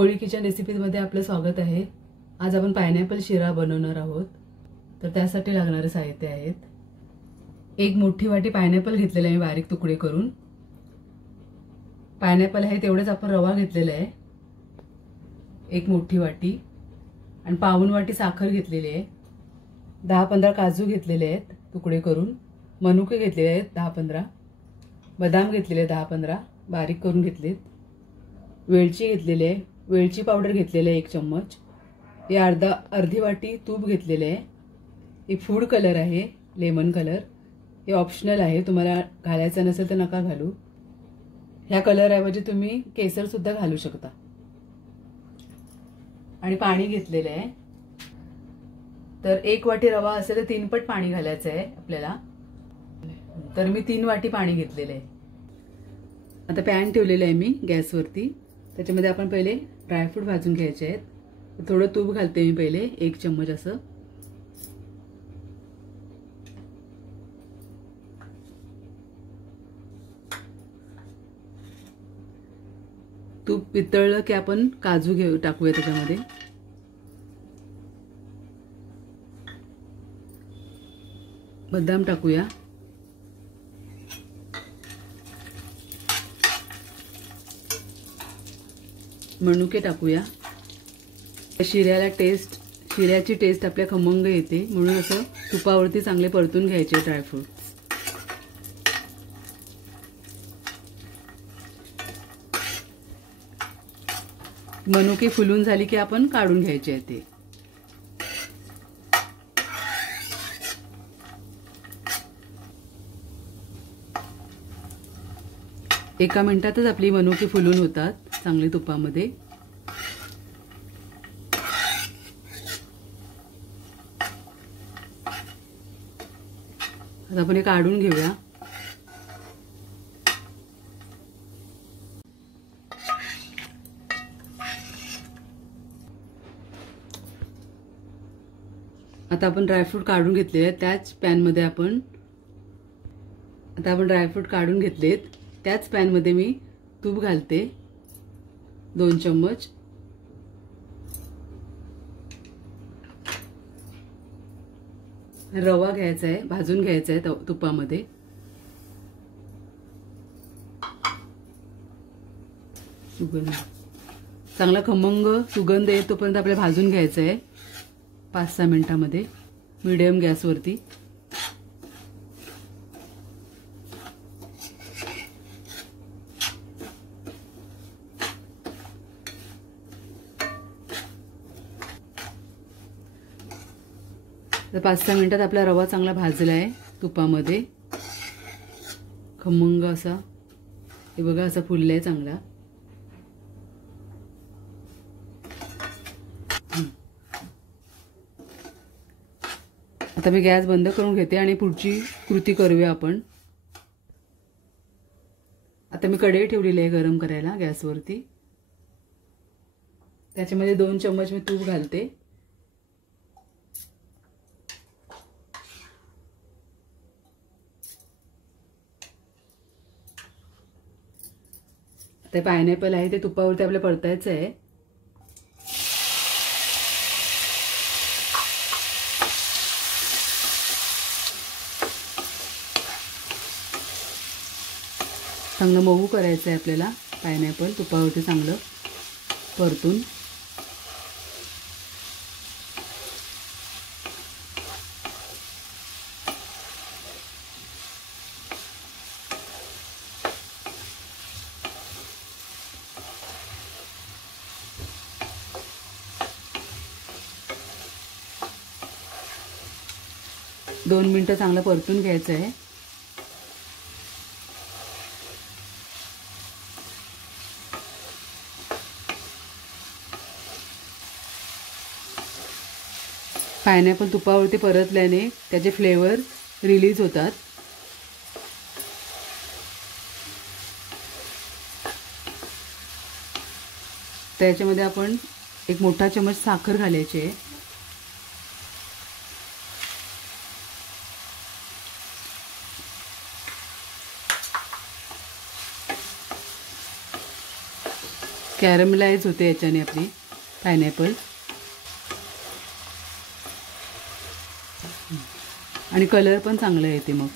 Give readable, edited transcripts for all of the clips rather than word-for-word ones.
कोळी kitchen रेसिपीजमध्ये आपलं स्वागत आहे। आज आपण पायनॅपल शिरा बनवणार आहोत। तर त्यासाठी लागणारे साहित्य आहेत, एक मोठी वाटी पायनॅपल घेतलेला आहे मी बारीक तुकडे करून। पायनॅपल आहे तेवढेच आपण रवा घेतलेला आहे, एक मोठी वाटी, आणि पाऊण वाटी साखर घेतलेली आहे। 10-15 काजू घेतलेले आहेत तुकडे करून, मनुके घेतलेले आहेत 10-15, बदाम घेतलेले 10-15 बारीक करून घेतलेत, वेलची घेतलेली आहे, वेलची पावडर घेतलेली आहे 1 चम्मच, हे अर्धी वाटी तूप घेतलेले आहे, एक फूड कलर आहे लेमन कलर, हे ऑप्शनल आहे, तुम्हाला घालायचं नसेल तर नका घालू। ह्या कलर ऐवजी तुम्ही केसर सुद्धा घालू शकता। आणि पाणी घेतलेलं आहे, तर 1 वाटी रवा असेल तर 3 पट पाणी घालायचं आहे आपल्याला, तर मी 3 वाटी पाणी घेतलेलं आहे। आता पॅन ठेवलेलं आहे मी गॅसवरती, त्याच्यामध्ये आपण पहिले ड्रायफ्रूट भाजून घ्यायचे आहेत। थोडं तूप घालते मी पहिले 1 चम्मच असं, तूप वितळलं की आपण काजू टाकूया त्याच्यामध्ये, बदाम टाकूया, मनुके टाकूया। शिऱ्याची टेस्ट आपल्या खमंग येते, म्हणून असं तुपावरती चांगले परतून घ्यायचे ड्रायफ्रूट। मनुके फुलून झाली की आपण काढून घ्यायचे आहे ते। एका मिनिटातच आपली मनुके फुलून होतात चांगली तुपामध्ये। आता आपण हे काढून घेऊया। आता आपण ड्रायफ्रूट काढून घेतले आहेत त्याच पॅनमध्ये त्याच पॅनमध्ये मी तूप घालते 2 चम्मच, रवा घ्यायचा आहे, भाजून घ्यायचा आहे तुपामध्ये, चांगला खमंग सुगंध येतोपर्यंत आपल्याला भाजून घ्यायचं आहे 5-6 मिनिटांमध्ये मीडियम गॅसवरती। तर 5-6 मिनिटात आपला रवा चांगला भाजला आहे तुपामध्ये, खमंग असा, हे बघा असा फुललाय चांगला। आता मी गॅस बंद करून घेते आणि पुढची कृती करूया आपण। आता मी कढई ठेवलेली आहे गरम करायला गॅसवरती, त्याच्यामध्ये 2 चम्मच मी तूप घालते, ते पायनॅपल आहे ते तुपावरती आपल्याला परतायचं आहे। चांगलं मऊ करायचं आहे आपल्याला पायनॅपल तुपावरती चांगलं परतून। दोन मिनिटं चांगलं परतून घ्यायचं आहे। पायनॅपल तुपावरती परतल्याने त्याचे फ्लेवर रिलीज होतात। त्याच्यामध्ये आपण 1 मोठा चमच साखर घालायची आहे, कॅरमलाइज होते याच्याने आपली पायनॅपल. आणि कलर पण चांगला येते मग.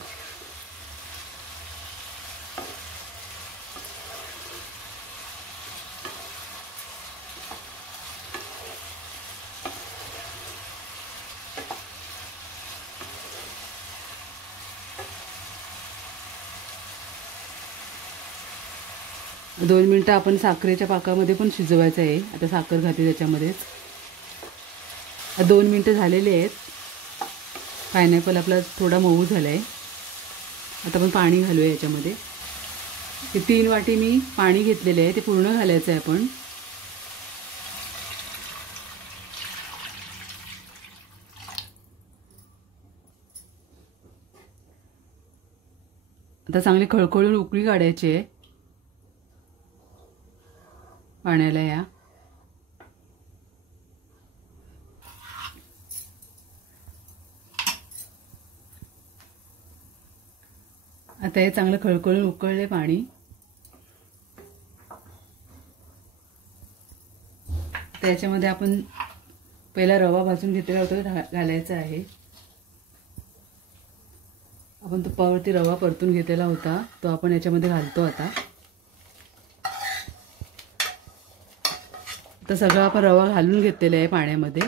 दोन मिनटं आपण साखरेच्या पाकामध्ये पण शिजवायचं आहे. आता साखर घातली त्याच्यामध्येच. 2 मिनटं झालेले आहेत. पायनॅपल आपला थोडा मऊ झाला आहे. आता आपण पाणी घालूया याच्यामध्ये. ते 3 वाटी मी पाणी घेतलेले आहे, ते पूर्ण घालायचं आहे आपण. आता चांगली खळखळून उकळी काढायची आहे पाण्याला या. आता हे चांगलं खळखळून उकळले पाणी. त्याच्यामध्ये आपण पहिला रवा भाजून घेतलेला होता घालायचा आहे. आपण तुपावरती रवा परतून घेतलेला होता तो आपण याच्यामध्ये घालतो आता. तर सगळं आपण रवा घालून घेतलेला आहे पाण्यामध्ये,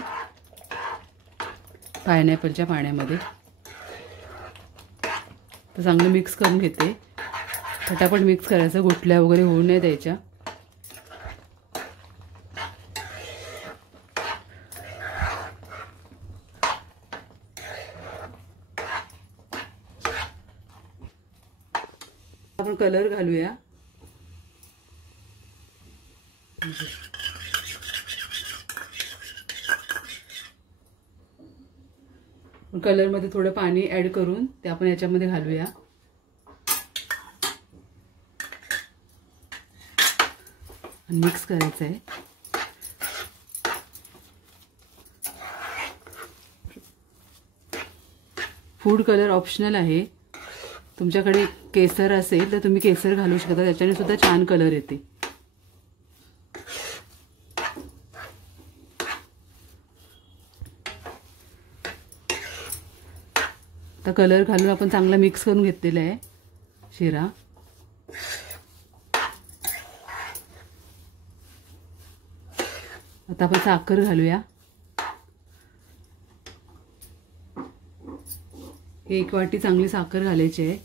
पायनॅपलच्या पाण्यामध्ये. तर चांगलं मिक्स करून घेते. फटाफट मिक्स करायचं, गुठल्या वगैरे होऊ नाही द्यायच्या. आपण कलर घालूया. कलरमध्ये थोडं पाणी ॲड करून ते आपण याच्यामध्ये घालूया. आणि मिक्स करायचं आहे. फूड कलर ऑप्शनल आहे. तुमच्याकडे केसर असेल तर तुम्ही केसर घालू शकता, त्याच्याने सुद्धा छान कलर येते. आता कलर घालून आपण चांगला मिक्स करून घेतलेला आहे शिरा. आता आपण साखर घालूया. 1 वाटी चांगली साखर घालायची आहे.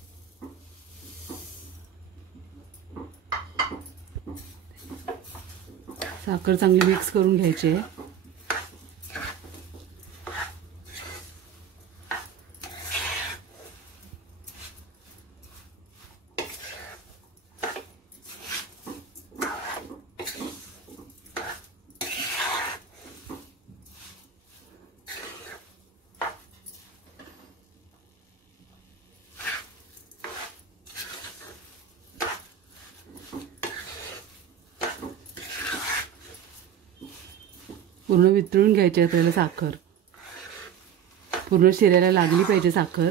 साखर चांगली मिक्स करून घ्यायची आहे. पूर्ण वितळून घ्यायची आहे त्याला साखर. पूर्ण शिऱ्याला लागली पाहिजे साखर.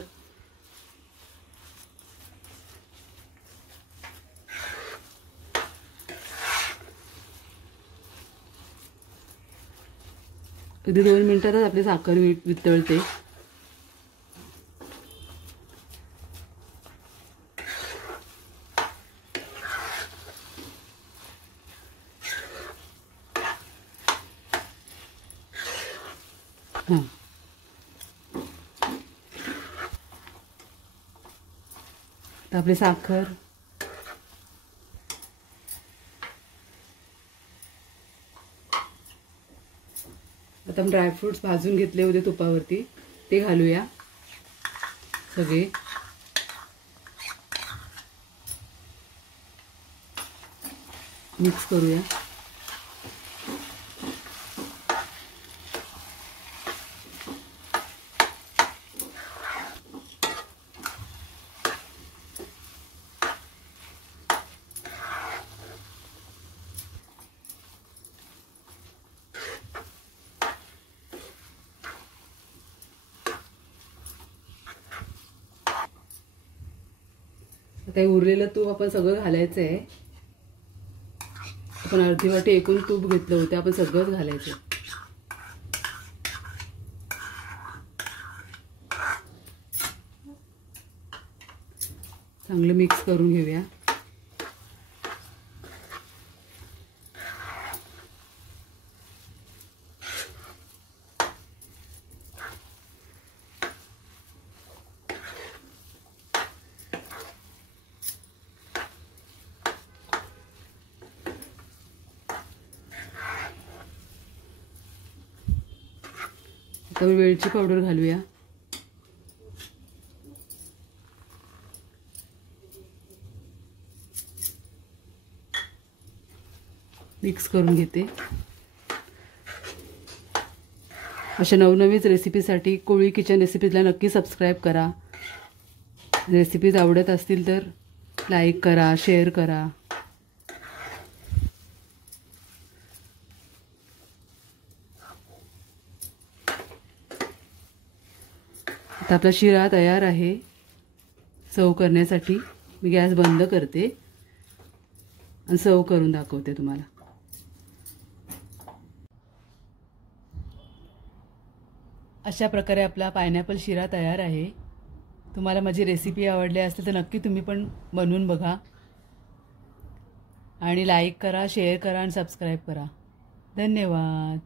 अगदी 2 मिनिटातच आपली साखर वितळते. तर आपली साखर आता आपण ड्रायफ्रूट्स भाजून घेतले होते तुपावरती ते घालूया सगळे. मिक्स करूया. आता उरलेलं तूप आपण सगळं घालायचं आहे. आपण अर्धी वाटी एकूण तूप घेतलं होतं, आपण सगळंच घालायचं. चांगलं मिक्स करून घेऊया. आता वेलची पावडर घालूया. मिक्स करून घेते. अशा नवनवीन रेसिपीसाठी कोळी किचन रेसिपीजला नक्की सबस्क्राईब करा. रेसिपीज आवडत असतील तर लाईक करा, शेअर करा. आता आपला शिरा तयार आहे सर्व करण्यासाठी. मी गॅस बंद करते आणि सर्व करून दाखवते तुम्हाला. अशा प्रकारे आपला पायनॅपल शिरा तयार आहे. तुम्हाला माझी रेसिपी आवडली असेल तर नक्की तुम्ही पण बनवून बघा आणि लाईक करा, शेअर करा आणि सबस्क्राईब करा. धन्यवाद.